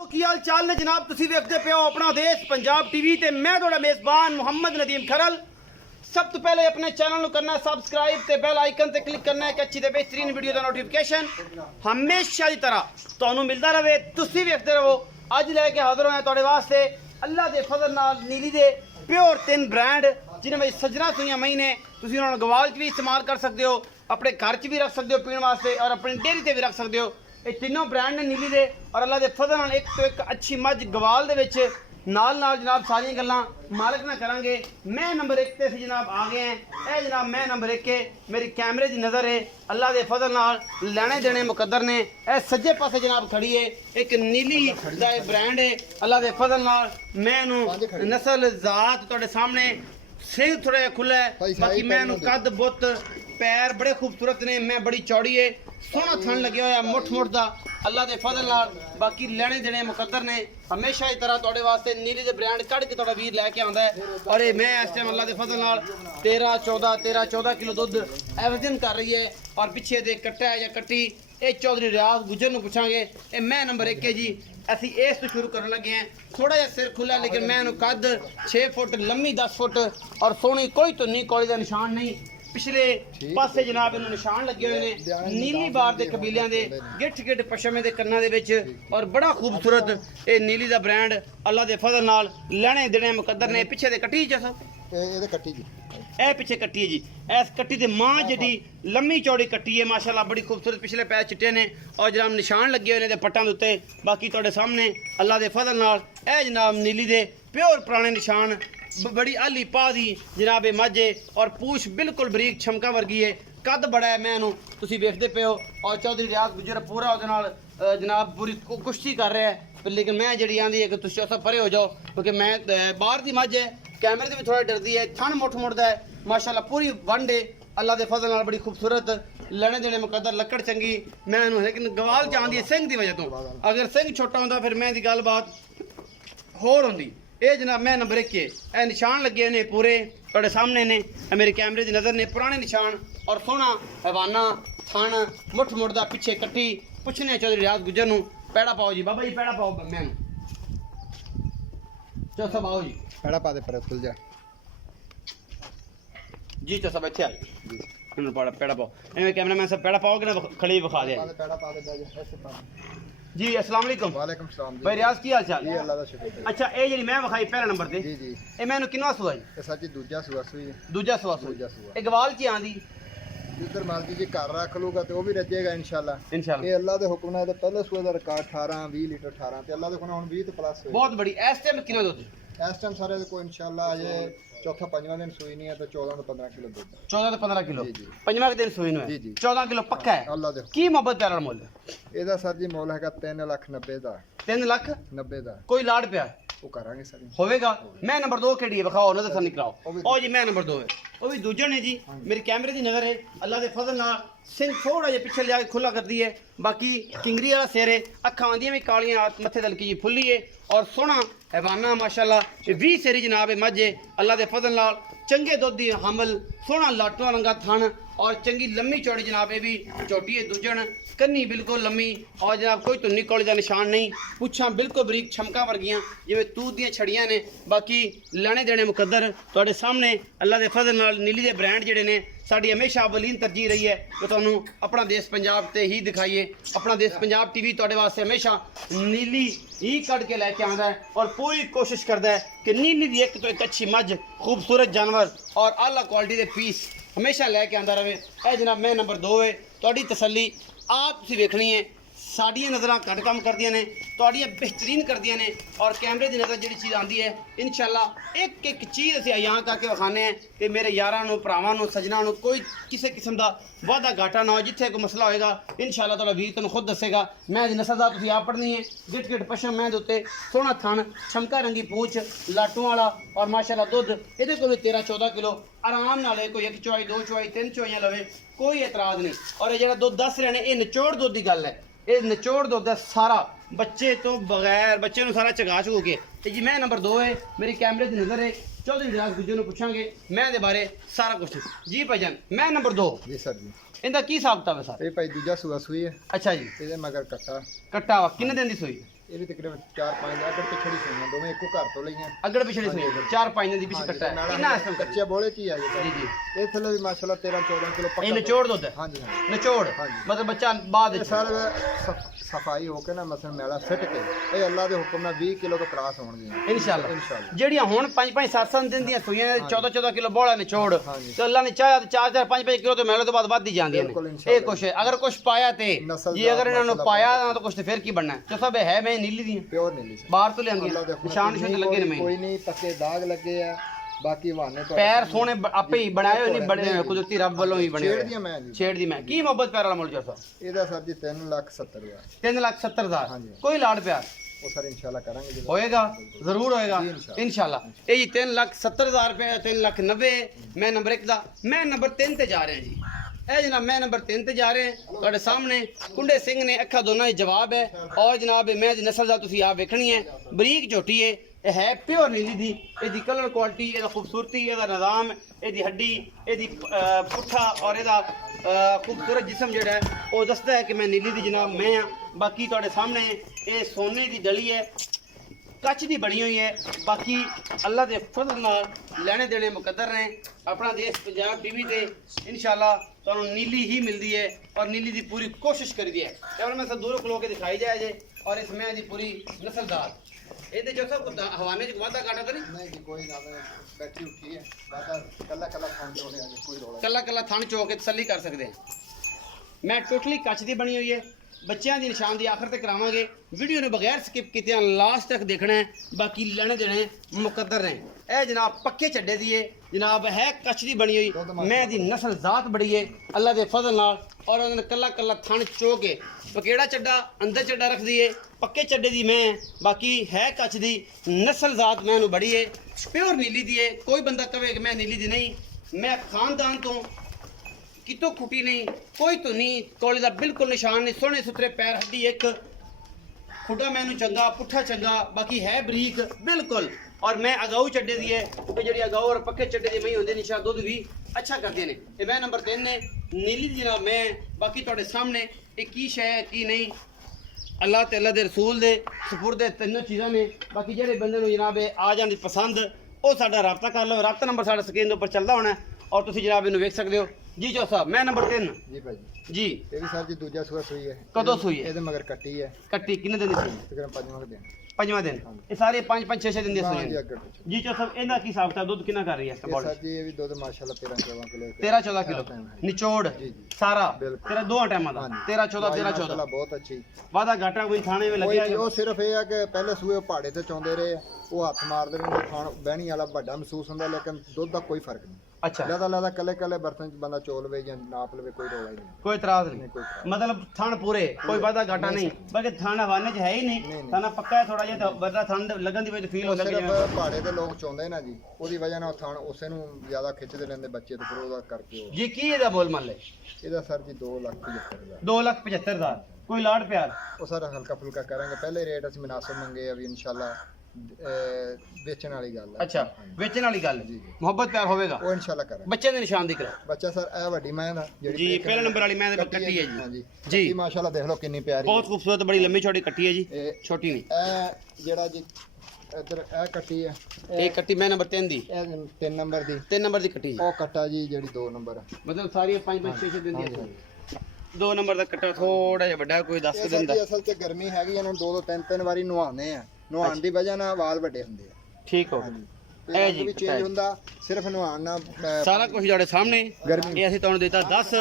की हाल चाल ने जनाब तुसी वेखदे पे हो अपना देश पंजाब टीवी ते मैं थोड़ा मेजबान मुहम्मद नदीम खरल। सब तो पहले अपने चैनल को करना सबसक्राइब ते बेल आइकन ते क्लिक करना है कि अच्छी ते बेहतरीन वीडियो का नोटिफिकेशन हमेशा की तरह तुहानू मिलता रहे। तुसी वेखदे रहो। अज लैके हाजिर होए तुहाडे वास्ते अल्लाह के फजल नाल नीली दे प्योर 3 ब्रांड जिन्हें में सजना सुइयां मई ने तुसी उन्होंने गवाल च भी इस्तेमाल कर सकते हो, अपने घर च भी रख सकते हो पीने वास्ते और अपनी डेयरी ते भी रख सकते हो। ये तीनों ब्रांड ने नीली दे और अल्लाह के फजल नाल एक तो एक अच्छी मझ गवाल दे विच नाल नाल जनाब सारी गल्लां मालिक ना करांगे। मैं नंबर 1 ते जनाब आ गए हैं। ए जनाब मैं नंबर 1 के मेरी कैमरे की नज़र है अल्लाह के फजल नाल लेने देने मुकद्दर ने। ए सज्जे पासे जनाब खड़ी है एक नीली दा ब्रांड है अल्लाह के फजल नाल। मैं नस्ल जात तुहाडे सामने सिर थोड़ा खुला है, बाकी मैं कद बुत पैर बड़े खूबसूरत ने। मैं बड़ी चौड़ी है, सोहना थन लगे हुआ मुठ मुठ का अल्लाह के फजल नाल। बाकी लेने देने मुकद्दर ने हमेशा इस तरह तुहाडे वास्ते नीली दे ब्रांड कढ़ के तुहाडा वीर लैके आंदा है। और ये मैं इस टाइम अल्लाह के फजल नाल 13-14 किलो दुध एवरेजन कर रही है। और पिछे दे कट्टा है या कट्टी ये चौधरी रियाज गुजर नूं पुछांगे। ये मैं नंबर 1 है जी। असी इस तो शुरू करने लगे हैं। थोड़ा जहा सिर खुला लेकिन मैं कद 6 फुट लम्मी 10 फुट और सोहनी कोई तो नहीं कोई का निशान नहीं। पिछले पासे जनाब इन्होंने निशान लगे हुए हैं नीली बार के कबीलियां दे गिठ गिठ पशमे के कन्ना दे विच। और बड़ा खूबसूरत ये नीली का ब्रांड अल्लाह के फजल नाल लेने देने मुकद्दर ने। पिछे दे कट्टी जी सब कट्टी जी ए पिछे कट्टी है जी। इस कट्टी दे मां जी लम्मी चौड़ी कट्टी है माशाल्लाह बड़ी खूबसूरत। पिछले पैर चिट्टे ने और जनाब निशान लगे हुए ने पट्टां दे उत्ते। बाकी तुहाडे सामने अल्लाह के फजल नाल ए जनाब नीली दे प्योर पुराने निशान बड़ी आली पा दी जनाब मझे और पूछ बिल्कुल बरीक छमका वर्गी है। कद बड़ा है मैं तुसी वेखदे पे हो। और चौधरी रियाज गुजर पूरा उहदे नाल जनाब पूरी कुश्ती कर रहा है। लेकिन मैं जी आँदी है कि तुम चौथा परे हो जाओ क्योंकि मैं बाहर की मझ है कैमरे से भी थोड़ा डरती है। थन मुठ मुड़ता है माशाल्लाह पूरी वंड है अल्लाह के फजल नाल बड़ी खूबसूरत लेने देने मुकद्दर लकड़ चंगी मैं लेकिन गवाल चाहती है सिंह की वजह तो। अगर सिंह छोटा होंदा फिर मैं दी गल बात होर होंदी। ये जनाब मैं नंबर 1 के ए निशान लगे ने पूरे तुहाडे सामने ने मेरे कैमरे की नज़र ने पुराने निशान और सोहना हवाना थन मुठ मुड़दा पिछे कट्टी पुछने चौधरी रियाज गुजर नूं पैड़ा पाओ जी बाबा जी पैड़ा पाओ मैं चौथा पाओ जी पैड़ा पा दे पर खुल जा जी चौथा बैठे आ जी पैड़ा पाओ एवं कैमरा मैन सब पैड़ा पाओगे ना खड़ी विखा दे पैड़ा पा दे ऐसे पा जी। अस्सलाम वालेकुम। वालेकुम सलाम भाई रियाज की हाल चाल जी अल्लाह दा शुक्र। अच्छा ये जी मैं विखाई पहले नंबर ते जी जी ये मैनू किन्ना सुआ जी ये सच्ची दूजा सुआ सुई दूजा सुआ दूजा सुआ ये गवाल ची आंदी जिधर मालकी जी घर रख लूगा तो वो भी रजेगा इंशाल्लाह। इंशाल्लाह ये अल्लाह दे हुक्म नाल ते पहले सुए दा रिकॉर्ड 18-20 लीटर 18 ते अल्लाह दे हुक्म हुन 20 प्लस होए। बहुत बड़ी इस टाइम कितना दूध इस टाइम सारे को इंशाल्लाह अजे चौथा पंजवां दिन सुई नहीं है तो 14 से 15 किलो दूध 14 से 15 किलो जी जी पंजवा के दिन सुई नु जी जी 14 किलो पक्का है अल्लाह दे की मोहब्बत प्यार मुल ਇਹਦਾ ਸਰ ਜੀ ਮੁੱਲ ਹੈਗਾ 3,90,000 ਦਾ 3 लाख 90 ਦਾ कोई लाड़ प्यार ਉਹ ਕਰਾਂਗੇ ਸਰ होवेगा। मैं नंबर 2 केड़ी है विखाओ नजर सन निकलाओ ਉਹ ਵੀ ओ जी मैं नंबर 2 है वो भी दूजे ने जी मेरे कैमरे की नज़र है अल्लाह के फजल नाल सिंह थोड़ा जिहा पिछे लिया खुला कर दी है। बाकी किंगरी वाला सिर है अखां आंदियां भी कालियां मत्थे तलकी जी फुल्ली है और सोहना हैवाना माशाल्लाह 20 सेरी जनाब है मझ अल्लाह के फजल नाल चंगे दुध दी हमल सोहना लाटवा रंगा थन और चंगी लम्मी चौड़ी जनाब ये भी चोटी है दूजन कन्नी बिल्कुल लम्मी और जनाब कोई तुन्नी कौली का निशान नहीं पुछां बिल्कुल बरीक छमका वर्गियां जिवें तूत दियां छड़ियां ने। बाकी लेने देने मुकद्दर तुहाडे सामने अल्लाह के फजल नाल नीली दे ब्रांड जिहड़े ने साडी हमेशा अवलीन तरजीह रही है कि तुहानूं अपना देश पंजाब ते ही दिखाइए। अपना देश पंजाब टीवी तुहाडे वास्ते हमेशा नीली ही कढ़ के लैके आंदा है और पूरी कोशिश करता है कि नीली दी एक तो एक अच्छी मझ खूबसूरत जानवर और आला क्वालिटी के पीस हमेशा लैके आंदा रहे। ए जनाब मैं नंबर 2 है तुहाडी तसल्ली आप तुसीं वेखनी है साड़ियाँ नज़र घट कम करदियां ने तुहाड़ियां बेहतरीन करदियां ने और कैमरे की नज़र जी चीज़ आती है इंशाल्लाह एक एक चीज़ असीं यहाँ करके विखाने हैं कि मेरे यारां नूं भरावां नूं सज्जनां नूं कोई किसी किस्म का वाधा घाटा ना हो। जिथे कोई मसला होएगा इंशाल्लाह तुहाडा वीर तुहानूं खुद दसेगा। मैं दी नस्ल दा तुसीं आप पढ़नी है गिट गिट पशम मैं दे उत्ते सोहना थन छमका रंगी पूछ लाटू वाला और माशाल्लाह दुध इहदे कोल 13-14 किलो आराम नाल कोई 1 चौई 2 चौई 3 चौइयां लवे कोई एतराज़ नहीं। और ये जिहड़ा दुध दस रहे ने ये निचोड़ दुध की गल है ये निचोड़ दुध है सारा बच्चे तो बगैर बच्चे सारा चगा चुक के ते जी मैं नंबर 2 है मेरी कैमरे की नज़र है चौधरी रियाज गुजर नूं पुछांगे मैं दे बारे सारा कुछ जी भाईजान मैं नंबर 2 जी सर जी इनका की हिसाब किताब है सर ਇਹ ਭਾਈ ਦੂਜਾ ਸੂਆ ਸੂਈ ਹੈ। अच्छा जी ਇਹਦੇ ਮਗਰ ਕੱਟਾ कट्टा वा किन्ने दिन दी सुई ਇਹ ਵੀ ਤਕਰੀਬਨ 4-5 ਅਗਰ ਪਿਛੜੀ ਸੁਣੀਆਂ ਦੋਵੇਂ ਇੱਕੋ ਘਰ ਤੋਂ ਲਈਆਂ ਅਗੜ ਪਿਛਲੇ ਸੋਈ 4-5 ਦਿਨ ਦੀ ਪਿੱਛੇ ਕੱਟਾ ਹੈ ਕਿੰਨਾ ਇਸ ਟਾਈਮ ਕੱਚੇ ਬੋਲੇ ਕੀ ਆ ਜੀ ਜੀ ਇਹ ਥੱਲੇ ਵੀ ਮਾਸ਼ਾਅੱਲਾ 13-14 ਕਿਲੋ ਪੱਕਾ ਇਹ ਨਿਚੋੜ ਦੁੱਧ ਹੈ ਹਾਂਜੀ ਹਾਂਜੀ ਨਿਚੋੜ ਹਾਂਜੀ। ਮਤਲਬ ਬੱਚਾ ਬਾਅਦ ਇਹ ਵਿੱਚ ਸਰ ਸਫਾਈ ਹੋ ਕੇ ਨਾ ਮਸਲ ਮੈਲਾ ਸਿੱਟ ਕੇ ਇਹ ਅੱਲਾ ਦੇ ਹੁਕਮ ਨਾਲ 20 ਕਿਲੋ ਤੋਂ ਕਰਾਸ ਹੋਣਗੀਆਂ ਇਨਸ਼ਾਅੱਲਾ ਇਨਸ਼ਾਅੱਲਾ ਜਿਹੜੀਆਂ ਹੁਣ 5-5 7-7 ਦਿਨ ਦੀਆਂ ਸੂਈਆਂ 14-14 ਕਿਲੋ ਬੋਲਾ ਨਿਚੋੜ ਹਾਂਜੀ। ਤੇ ਅੱਲਾ ਨੇ ਚਾਹਿਆ ਤੇ 4-4 5-5 ਕਿਲੋ ਤੋਂ ਮੈਲੇ ਤੋਂ ਬਾਅਦ ਵੱਧ ਹੀ ਜਾਂਦੀਆਂ ਬਿਲਕੁਲ ਨੇ ਇਨਸ਼ਾਅੱਲਾ। ਇਹ ਕੁਛ ਹੈ ਅਗਰ ਕੁਛ ਪਾਇਆ ਤੇ ਨਸਲ ਜੀ ਅਗਰ ਇਹਨਾਂ ਨੂੰ ਨਸਲ ਪਾਇਆ ਨਾ ਤਾਂ ਕੁਛ ਤੇ ਫਿਰ ਕੀ ਬਣਨਾ ਹੈ ਸਭ ਹੈ ਮੈਂ ਨੀਲੀ ਦੀਆਂ ਪਿਓਰ ਨੀਲੀ ਸਰ ਬਾਹਰ ਤੋਂ ਅੱਲਾ ਲਿਆਂਦੀਆਂ ਦੇ ਹੁਕਮ ਨਿਸ਼ਾਨ ਨਾਲ ਨਿਸ਼ਾਨ ਲੱਗੇ ਨੇ ਕੋਈ ਮੈਂ ਨਹੀਂ ਪੱਕੇ ਦਾਗ ਲੱਗੇ ਆ ਬਾਕੀ ਵਾਹਨੇ ਤੋਂ ਪੈਰ ਸੋਹਣੇ ਆਪੇ ਹੀ ਬਣਾਏ ਹੋਏ ਨਹੀਂ ਬਣੇ ਹੋਏ ਕੁਦਰਤੀ ਰੱਬ ਵੱਲੋਂ ਹੀ ਬਣੇ ਛੇੜ ਹੋਏ ਦੀਆਂ ਮੈਂ ਜੀ ਛੇੜ ਦੀ ਮੈਂ ਕੀ ਮੁਹੱਬਤ ਪਿਆਰ ਵਾਲਾ ਮੁੱਲ ਜਰਸਾ ਇਹਦਾ ਸਰ ਜੀ 3,70,000 3,70,000 ਹਾਂਜੀ। ਕੋਈ ਲਾੜ ਪਿਆਰ ਉਹ ਸਰ ਇਨਸ਼ਾਅੱਲਾ ਕਰਾਂਗੇ ਜੀ ਹੋਏਗਾ ਜ਼ਰੂਰ ਹੋਏਗਾ ਜੀ, ਇਨਸ਼ਾਅੱਲਾ। ਇਨਸ਼ਾਅੱਲਾ ਇਹ ਜੀ 3,70,000 ਰੁਪਏ 3,90,000 ਮੈਂ ਨੰਬਰ 1 ਦਾ ਮੈਂ ਨੰਬਰ 3 ਤੇ ਜਾ ਰਿਹਾ ਜੀ ਇਹ ਜਨਾਬ ਮੈਂ ਨੰਬਰ 3 ਤੇ ਜਾ ਰਹੇ ਹਾਂ ਤੁਹਾਡੇ ਸਾਹਮਣੇ ਕੁੰਡੇ ਸਿੰਘ ਨੇ ਅੱਖਾਂ ਦੋਨਾਂ ਦੀ ਜਵਾਬ ਹੈ ਔਰ ਜਨਾਬ ਇਹ ਮੈਂ ਦੀ ਨਸਲ ਦਾ ਤੁਸੀਂ ਆਪ ਵੇਖਣੀ ਹੈ ਬਰੀਕ ਝੋਟੀ ਹੈ ਇਹ ਹੈ ਪਿਓਰ ਨੀਲੀ ਦੀ ਇਹਦੀ ਕਲਰ ਕੁਆਲਿਟੀ ਇਹਦਾ ਖੂਬਸੂਰਤੀ ਇਹਦਾ ਨਿਜ਼ਾਮ ਇਹਦੀ ਹੱਡੀ ਇਹਦੀ ਪੁੱਠਾ ਔਰ ਇਹਦਾ ਖੂਬਸੂਰਤ ਜਿਸਮ ਜਿਹੜਾ ਹੈ ਉਹ ਦੱਸਦਾ ਹੈ ਕਿ ਮੈਂ ਨੀਲੀ ਦੀ ਜਨਾਬ ਮੈਂ ਹਾਂ ਬਾਕੀ ਤੁਹਾਡੇ ਸਾਹਮਣੇ ਇਹ ਸੋਨੇ ਦੀ ਡਲੀ ਹੈ ਕੱਚ ਦੀ ਬਣੀ ਹੋਈ ਹੈ ਬਾਕੀ ਅੱਲਾ ਦੇ ਫਜ਼ਲ ਨਾਲ ਲੈਣੇ ਦੇਣੇ ਮੁਕੱਦਰ ਨੇ ਆਪਣਾ ਦੇਸ਼ ਪੰਜਾਬ ਟੀਵੀ ਤੇ ਇਨਸ਼ਾਅੱਲਾ ਤੁਹਾਨੂੰ ਨੀਲੀ ਹੀ ਮਿਲਦੀ ਹੈ ਔਰ ਨੀਲੀ ਦੀ ਪੂਰੀ ਕੋਸ਼ਿਸ਼ ਕਰੀਦੀ ਹੈ और मैं सब दूरों खलो के दिखाई जाए जे और इस मैं दी पूरी नस्लदार ਇਹਦੇ ਜੋ ਸਭ ਹਵਾਨੇ ਚ ਵਾਧਾ ਕਾਟਾ ਤਾਂ ਨਹੀਂ ਨਹੀਂ ਜੀ ਕੋਈ ਗੱਲ ਨਹੀਂ ਬੈਠੀ ਉੱਠੀ ਹੈ ਬਾਦਾ ਕੱਲਾ ਕੱਲਾ ਖਾਣ ਜੋੜੇ ਆ ਕੋਈ ਰੋਲਾ ਕੱਲਾ ਕੱਲਾ ਥਣ ਚੋ ਕੇ ਤਸੱਲੀ ਕਰ ਸਕਦੇ ਹਾਂ ਮੈਂ ਟੋਟਲੀ ਕੱਚ ਦੀ ਬਣੀ ਹੋਈ ਹੈ ਬੱਚਿਆਂ ਦੀ ਨਿਸ਼ਾਨ ਦੀ ਆਖਰ ਤੇ ਕਰਾਵਾਂਗੇ ਵੀਡੀਓ ਨੂੰ ਬਗੈਰ ਸਕਿਪ ਕੀਤਿਆਂ ਲਾਸਟ ਤੱਕ ਦੇਖਣਾ ਹੈ ਬਾਕੀ ਲੈਣੇ ਦੇਣੇ ਮੁਕੱਦਰ ਨੇ ਇਹ ਜਨਾਬ ਪੱਕੇ ਚੱਡੇ ਦੀ ਹੈ ਜਨਾਬ ਹੈ ਕੱਚ ਦੀ ਬਣੀ ਹੋਈ ਮੈਂ ਦੀ ਨਸਲ ਜ਼ਾਤ ਬੜੀ ਹੈ ਅੱਲਾ ਦੇ ਫਜ਼ਲ ਨਾਲ ਔਰ ਉਹਨਾਂ ਨੇ ਕੱਲਾ ਕੱਲਾ ਥਣ ਚੋ ਕੇ ਪਕੇੜਾ ਚੱਡਾ ਅੰਦਰ ਚੱਡਾ ਰੱਖਦੀ ਹੈ ਪੱਕੇ ਚੱਡੇ ਦੀ ਮੈਂ ਬਾਕੀ ਹੈ ਕੱਚ ਦੀ ਨਸਲ ਜ਼ਾਤ ਮੈਂ ਨੂੰ ਬੜੀ ਹੈ ਪਿਓਰ ਨੀਲੀ ਦੀ ਹੈ ਕੋਈ ਬੰਦਾ ਕਵੇ ਕਿ ਮੈਂ ਨੀਲੀ ਦੀ ਨਹੀਂ ਮੈਂ ਖਾਨਦਾਨ ਤੋਂ ਕਿਤੋਂ ਖੁੱਟੀ ਨਹੀਂ ਕੋਈ ਤੋਂ ਨਹੀਂ ਕੋਲੇ ਦਾ ਬਿਲਕੁਲ ਨਿਸ਼ਾਨ ਨਹੀਂ ਸੋਹਣੇ ਸੁਥਰੇ ਪੈਰ ਹੱਡੀ ਇੱਕ ਖੁੱਡਾ ਮੈਨੂੰ ਚੰਗਾ ਪੁੱਠਾ ਚੰਗਾ ਬਾਕੀ ਹੈ ਬਰੀਕ ਬਿਲਕੁਲ ਔਰ ਮੈਂ ਅਗਾਊ ਚੱਡੇ ਦੀ ਹੈ ਕਿ ਜਿਹੜੀ ਅਗਾਊ ਔਰ ਪੱਕੇ ਚੱਡੇ ਦੀ ਮਈ ਹੁੰਦੇ ਨਿਸ਼ਾ ਦੁੱਧ ਵੀ ਅੱਛਾ ਕਰਦੇ ਨੇ ਇਹ ਮੈਂ ਨੰਬਰ 3 ਨੇ ਨੀਲੀ ਦੀ ਜਨਾਬ ਮੈਂ ਬਾਕੀ ਤੁਹਾਡੇ ਸਾਹਮਣੇ ਇਹ ਕੀ ਸ਼ੈ ਹੈ ਕੀ ਨਹੀਂ ਅੱਲਾਹ ਤੇ ਅੱਲਾਹ ਦੇ ਰਸੂਲ ਦੇ ਸਪੁਰਦ ਤਿੰਨੋਂ ਚੀਜ਼ਾਂ ਨੇ ਬਾਕੀ ਜਿਹੜੇ ਬੰਦੇ ਨੂੰ ਜਨਾਬ ਇਹ ਆ ਜਾਣ ਦੀ ਪਸੰਦ ਉਹ ਸਾਡਾ ਰਾਬਤਾ ਕਰ ਲਓ ਰਾਬਤਾ ਨੰਬਰ ਸਾਡਾ ਸਕਰੀਨ ਦੇ ਉੱਪਰ ਚੱਲਦਾ ਹੋਣਾ ਔਰ ਤੁਸੀਂ ਜਨਾਬ ਇਹਨੂੰ ਵੇਖ ਸਕਦੇ ਹੋ ਜੀ ਚੋ ਸਾਹਿਬ ਮੈਂ ਨੰਬਰ 3 ਜੀ ਭਾਜੀ ਜੀ ਇਹ ਵੀ ਸਰ ਜੀ ਦੂਜਾ ਸੂਆ ਸੂਈ ਹੈ ਕਦੋਂ ਸੂਈ ਹੈ ਇਹਦੇ ਮਗਰ ਕੱਟੀ ਹੈ ਕੱਟੀ ਕਿੰਨੇ ਦਿਨ ਦੀ ਸੂਈ ਤਕਰੀਬਨ 5ਵਾਂ ਦਿਨ ਪੰਜਵਾਂ ਦਿਨ ਇਹ ਸਾਰੇ 5-5 6-6 ਦਿਨ ਦੀ ਹਾਂ ਸੂਈ ਜੀ ਨੇ ਅੱਗੇ ਪਿੱਛੇ ਜੀ ਚੋ ਸਾਹਿਬ ਇਹਦਾ ਕੀ ਹਿਸਾਬ ਕਿਤਾਬ ਦੁੱਧ ਕਿੰਨਾ ਕਰ ਰਹੀ ਹੈ ਇਸ ਇਹ ਬੋਡੀ ਸਰ ਜੀ ਇਹ ਵੀ ਦੁੱਧ ਮਾਸ਼ਾਅੱਲਾ 13-14 ਕਿਲੋ 13-14 ਕਿਲੋ ਨਿਚੋੜ ਜੀ, ਜੀ। ਸਾਰਾ ਬਿਲਕੁਲ। ਤੇਰਾ ਦੋ ਟਾਈਮਾਂ ਦਾ 13-14 13-14 ਮਾਸ਼ਾਅੱਲਾ ਬਹੁਤ ਅੱਛੀ ਵਾਦਾ ਘਾਟਾ ਕੋਈ ਥਾਣੇ ਵਿੱਚ ਕੋਈ ਲੱਗਿਆ ਉਹ ਸਿਰਫ ਇਹ ਆ ਕਿ ਪਹਿਲੇ ਸੂਏ ਉਹ ਪਹਾੜੇ ਤੇ ਚੌਂਦੇ ਰਹੇ ਉਹ ਹੱਥ ਮਾਰਦੇ ਰਹੇ ਉਹਨੂੰ ਖਾਣ ਬਹਿਣੀ ਵਾਲਾ ਵੱਡਾ ਮਹਿਸੂਸ ਹੁੰਦਾ ਲੇਕਿਨ ਦੁੱਧ ਦਾ ਕੋਈ ਫਰਕ ਨਹੀਂ ਅੱਛਾ ਲਾਦਾ ਕੱਲੇ ਕੱਲੇ ਬਰਤਨ ਚ ਬੰਦਾ ਚੋਲ ਵੇ ਜਾਂ ਨਾਪ ਲਵੇ ਕੋਈ ਰੋਲਾ ਹੀ ਨਹੀਂ ਕੋਈ ਇਤਰਾਜ਼ ਨਹੀਂ, ਨਹੀਂ ਕੋਈ ਇਤਰਾਜ਼ ਮਤਲਬ ਥਣ ਪੂਰੇ ਕੋਈ ਵਾਦਾ ਘਾਟਾ ਨਹੀਂ ਬਲਕਿ ਥਣ ਹਵਾਨੇ ਚ ਹੈ ਹੀ ਨਹੀਂ ਨਹੀਂ। ਥਾਣਾ ਪੱਕਾ ਹੈ ਥੋੜਾ ਜਿਹਾ ਤਾਂ ਵਰਦਾ ਥਣ ਲੱਗਣ ਦੀ ਵਜ੍ਹਾ ਫੀਲ ਹੁੰਦਾ ਕਿ ਜਿਵੇਂ ਸਿਰਫ ਪਹਾੜੇ ਦੇ ਲੋਕ ਚਾਹੁੰਦੇ ਨਾ ਜੀ ਉਹਦੀ ਵਜ੍ਹਾ ਨਾਲ ਥਾਣ ਉਸੇ ਨੂੰ ਜ਼ਿਆਦਾ ਖਿੱਚਦੇ ਰਹਿੰਦੇ ਬੱਚੇ ਤੇ ਫਿਰ ਉਹਦਾ ਕਰਕੇ ਉਹ ਜੀ ਕੀ ਇਹਦਾ ਬੋਲ ਮੰਨ ਲੈ ਇਹਦਾ ਸਰ ਜੀ 2,75,000 2,75,000 ਕੋਈ ਲਾੜ ਪਿਆਰ ਉਹ ਸਾਰਾ ਹਲਕਾ ਫੁਲਕਾ ਕਰਾਂਗੇ ਪਹਿਲੇ ਰੇਟ ਅਸੀਂ ਮੁਨਾਸਬ ਮੰਗੇ ਆ ਵੀ ਇਨਸ਼ਾਅੱਲਾ ਵੇਚਣ ਵਾਲੀ ਗੱਲ ਹੈ ਅੱਛਾ ਵੇਚਣ ਵਾਲੀ ਗੱਲ ਜੀ, ਜੀ। ਮੁਹੱਬਤ ਪਿਆਰ ਹੋਵੇਗਾ ਉਹ ਇਨਸ਼ਾਅੱਲਾ ਕਰਾਂਗੇ ਬੱਚੇ ਦੇ ਨਿਸ਼ਾਨ ਦੀ ਕਰੋ ਬੱਚਾ ਸਰ ਇਹ ਵੱਡੀ ਮੈਂ ਦਾ ਜੀ ਪਹਿਲੇ ਨੰਬਰ ਵਾਲੀ ਮੈਂ ਕੱਟੀ ਹੈ ਜੀ ਹਾਂਜੀ ਜੀ ਜੀ ਮਾਸ਼ਾਅੱਲਾ ਦੇਖ ਲਓ ਕਿੰਨੀ ਪਿਆਰੀ ਬਹੁਤ ਖੂਬਸੂਰਤ ਬੜੀ ਲੰਮੀ ਛੋਟੀ ਕੱਟੀ ਹੈ ਜੀ ਇਹ ਛੋਟੀ ਨਹੀਂ ਇਹ ਜਿਹੜਾ ਜੀ ਇੱਧਰ ਇਹ ਕੱਟੀ ਹੈ ਇਹ ਕੱਟੀ ਮੈਂ ਨੰਬਰ 3 ਦੀ ਇਹ 3 ਨੰਬਰ ਦੀ 3 ਨੰਬਰ ਦੀ ਕੱਟੀ ਜੀ ਉਹ ਕੱਟਾ ਜੀ ਜਿਹੜੀ 2 ਨੰਬਰ ਆ। ਮਤਲਬ ਸਾਰੀਆਂ 5-5 6 ਦਿਨ ਹਾਂਜੀ, ਦੀਆਂ 2 ਨੰਬਰ ਦਾ ਕੱਟਾ ਥੋੜਾ ਜਿਹਾ ਵੱਡਾ ਕੋਈ 10 ਇਹ ਦਿਨ ਦਾ ਸਰ ਜੀ ਅਸਲ 'ਚ ਗਰਮੀ ਹੈਗੀ ਇਹਨਾਂ ਨੂੰ 2-2 3-3 ਵਾਰੀ ਨਵਾਉਂਦੇ ਆ ਨਵਾਉਣ ਦੀ ਵਜ੍ਹਾ ਨਾਲ ਵਾਲ ਵੱਡੇ ਹੁੰਦੇ ਆ ਠੀਕ ਹੋ ਹਾਂਜੀ ਇਹ ਇਹ ਜੀ ਵੀ ਕੱਟਾ ਚੇਂਜ ਹੈ। ਹੁੰਦਾ ਸਿਰਫ ਨਵਾਉਣ ਨਾਲ ਸਾਰਾ ਕੁਝ ਤੁਹਾਡੇ ਸਾਹਮਣੇ ਗਰਮੀ ਇਹ ਅਸੀਂ ਤੁਹਾਨੂੰ ਦਿੱਤਾ 10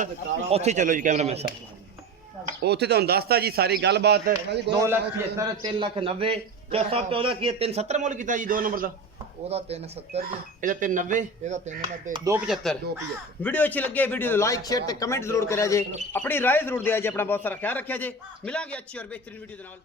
ਉੱਥੇ ਚੱਲੋ ਜੀ ਕੈਮਰਾਮੈਨ ਸਾਹਿਬ ਉੱਥੇ ਤੁਹਾਨੂੰ ਦੱਸਤਾ ਜੀ ਸਾਰੀ ਗੱਲਬਾਤ 2,75,000 3,90,000 ਚੌਥਾ ਤੇ ਉਹਦਾ ਕੀ 370 ਮੁੱਲ ਕੀਤਾ ਜੀ 2 ਨੰਬਰ ਦਾ ਉਹਦਾ 370 ਜੀ ਇਹਦਾ 390 ਇਹਦਾ 390 275 275 ਵੀਡੀਓ ਅੱਛੀ ਲੱਗੇ ਵੀਡੀਓ ਨੂੰ ਲਾਈਕ ਸ਼ੇਅਰ ਤੇ ਕਮੈਂਟ ਜ਼ਰੂਰ ਕਰਿਆ ਜੇ ਆਪਣੀ ਰਾਏ ਜ਼ਰੂਰ ਦਿਆ ਜੇ ਆਪਣਾ ਬਹੁਤ ਸਾਰਾ ਖਿਆਲ ਰੱਖਿਆ ਜੇ ਮਿਲਾਂਗੇ ਅੱਛੀ ਔਰ ਬਿਹਤਰੀਨ ਵੀਡੀਓ ਦੇ ਨਾਲ